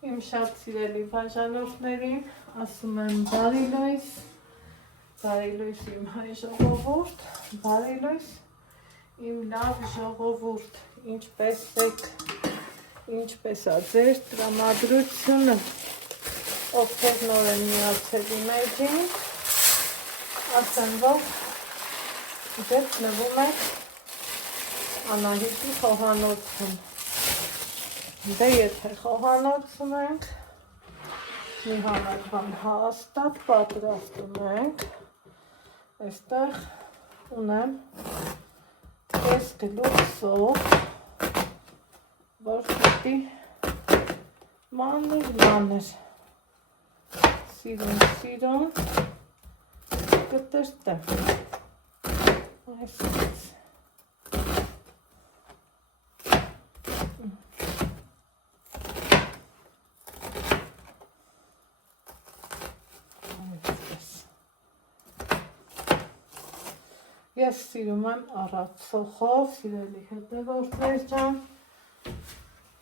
Իմ շատ սիրելի բաժանորդներին ասում եմ բարի լույս իմ հայ ժողովուրդ, բարի լույս իմ լավ ժողովուրդ, ինչպես է ձեր տրամադրությունը, ովքեր նոր են միացել իմ էջին, ասեմ, որ գտնվում եք Անահիտի խոհանոցում։ Դե եթե խոհանոցում ենք, մի համարվան հաստատ պատրաստում ենք, այստեղ ունեմ 10 գլուխ սով, որ պիտի մանր սիրուն կտրտեմ, այսպես։ Ես սիրում եմ առատ սոխով, սիրելի հետևորդներ ջան,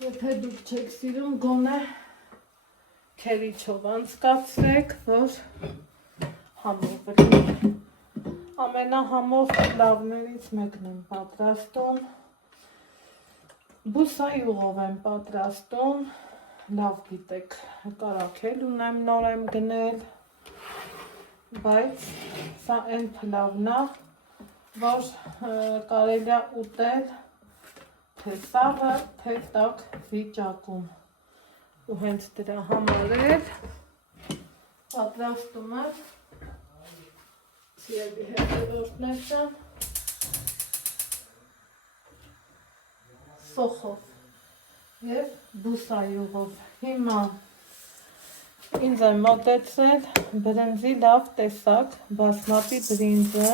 եթե դուք չեք սիրում, գոնե քերիչով անցկացրեք, որ համով լինի։ Ամենահամով լավներից մեկն եմ պատրաստում, բուսայուղով եմ պատրաստում, լավ գիտեք, կարագել ունեմ, նոր եմ գնել, բայց սա այն փլավն է, որ կարելի է ուտել թե սաղը, թե տաք վիճակում, ու հենց դրա համար էլ պատրաստում եմ սիրելի հետևորդներ ջան սոխով և բուսայուղով։ Հիմա ինձ է մոտեցել բրինձի լավ տեսակ, բասմատի բրինձը,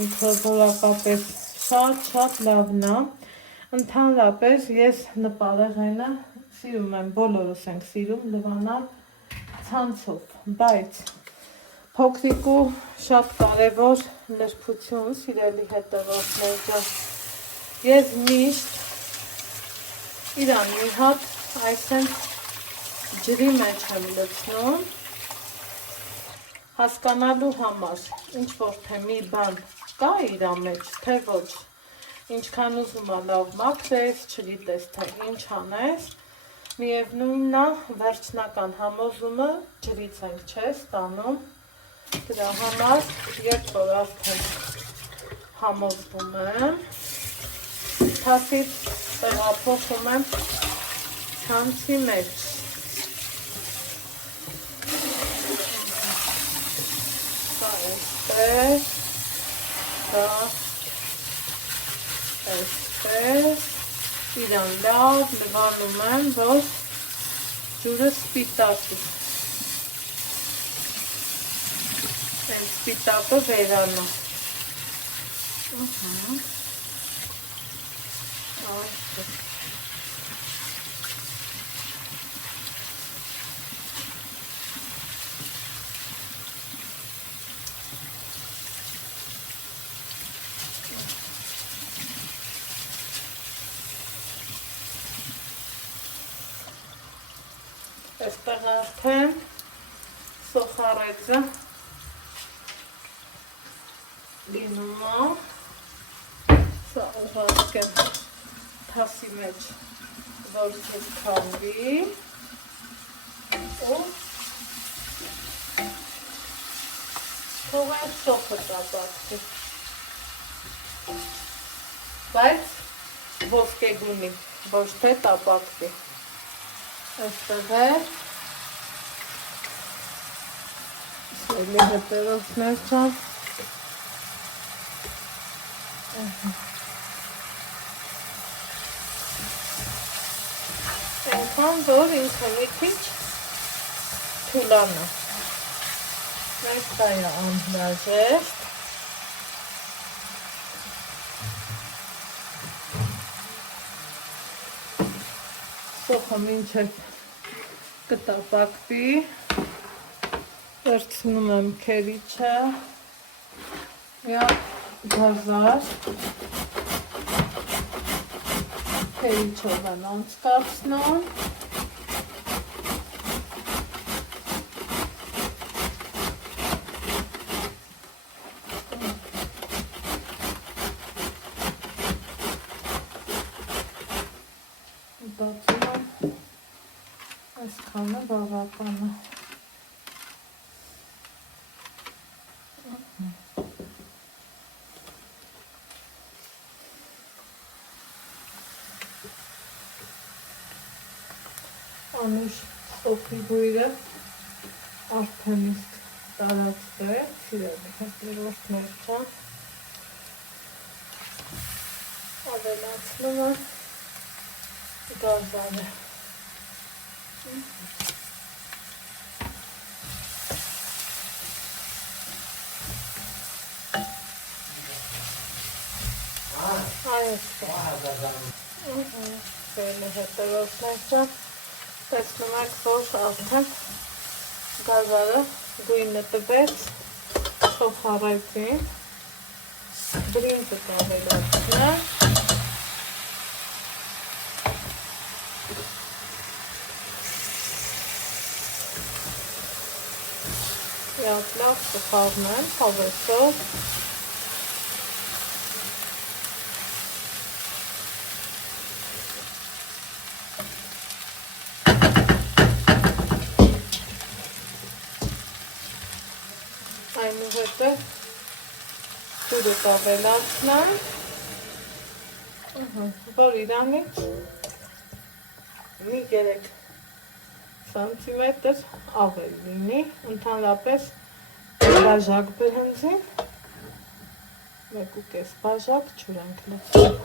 ինքը որակապես շատ լավն է, ընդհանրապես ես նպարեղենը սիրում եմ, բոլորս ենք սիրում լվանալ ցանցով, բայց փոքրիկ ու շատ կարևոր նրբություն, սիրելի հետևորդներ ջան, ես միշտ իրան մի հատ այսպես ջրի մեջ եմ լցնում, հասկանալու համար, ինչ որ թե մի բան կա իրա մեջ, թե ոչ, ինչքան ուզում է լավ մաքրես, չգիտես թե ինչ անես, միևնույնն է, վերջնական համոզումը ջրից ենք ստանում, դրա համար, երբ որ արդեն համոզվում եմ, թաթից տեղափոխում եմ ցանցի մեջ։ Այսպես, իրան լավ լվանում եմ, որ ջուրը սպիտակի, այն սպիտակը վերանա, այսպես, այստեղ արդեն սոխարեծը լինում է, սա ուղղակ եմ թասի մեջ, որ քեզ քանդի ու թողենք սոխը տապակվի, բայց ոսկեգունի, ոչ թե տապակվի։ Այստեղ է սիրելի հետևորդներ ջան, այնքան որ ինքը մի քիչ թուլանա, այստեղ է անհրաժեշտ, սոխը մինչև կտապակվի, վերցնում եմ քերիչը, գազար, քերիչով եմ անցկացնում, Այսքանը բավական է։ Անուշ սոփի բույրը արդեն իսկ տարածվեց, սիրելի հետևորդներ ջան, ավելացնում եմ գազանը։ Սիրելի հետևորդներ ջան, տեսնում եք, որ արդեն գազարը գույնը տվեց, փոխարեցին, բրինձը կավելացնեմ, լավ կխառնեմ հավեսով, այնուհետև ջուրը կավելացնեմ, որ իրանից մի 3 սանտիմետր ավել լինի, ընդհանրապես բաժակ բրնձին, 1.5 բաժակ ջուր ենք լցնում,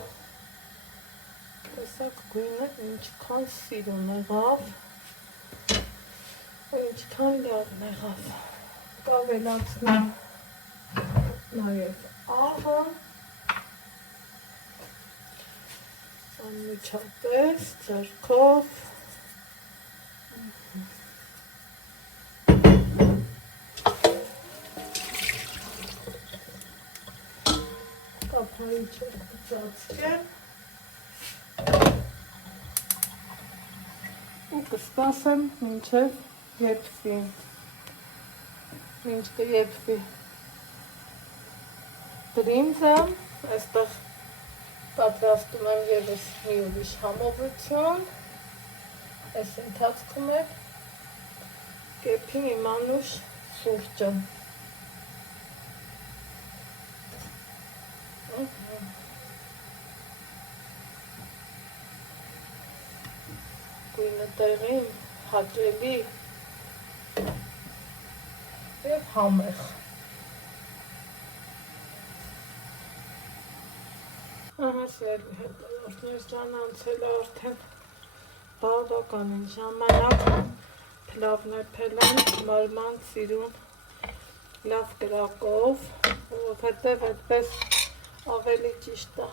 տեսակ գույնը ինչքան սիրուն եղավ, ինչքան լավն եղավ, կավելացնեմ նաև աղը, անմիջապես ձեռքով, կափարիչը կծածկեմ ու կսպասեմ մինչև եփվի, մինչ կեփվի բրինձը, այստեղ պատրաստում եմ ևս մի ուրիշ համովություն, այս ընթացքում է կեփի իմ անուշ սուրճը։ Գույնը տեղին հաճելի և համեղ։ Ահա սիրելի հետևորդներ ջան, անցել է արդեն բավականին ժամանակ, փլավներ փելեմ մարման սիրուն լավ կրակով, որովհետև այդպես ավելի ճիշտ է,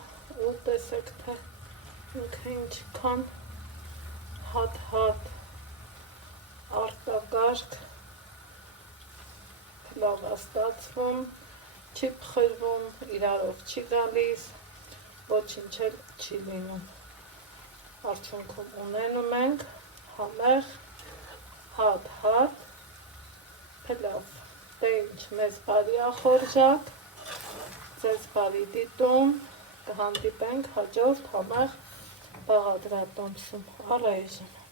ու տեսեք թե ինքը ինչքան հատ արտակարգ փլավ է ստացվում, չի փխրվում, իրարով չի գալիս, ոչինչ էլ չի լինում, արդյունքում ունենում ենք համեղ, հատ փլավ, դե ինչ, մեզ բարի ախորժակ, ձեզ բարի դիտում, կհանդիպենք հաջորդ համեղ բաղադրատոմսում, առայժմ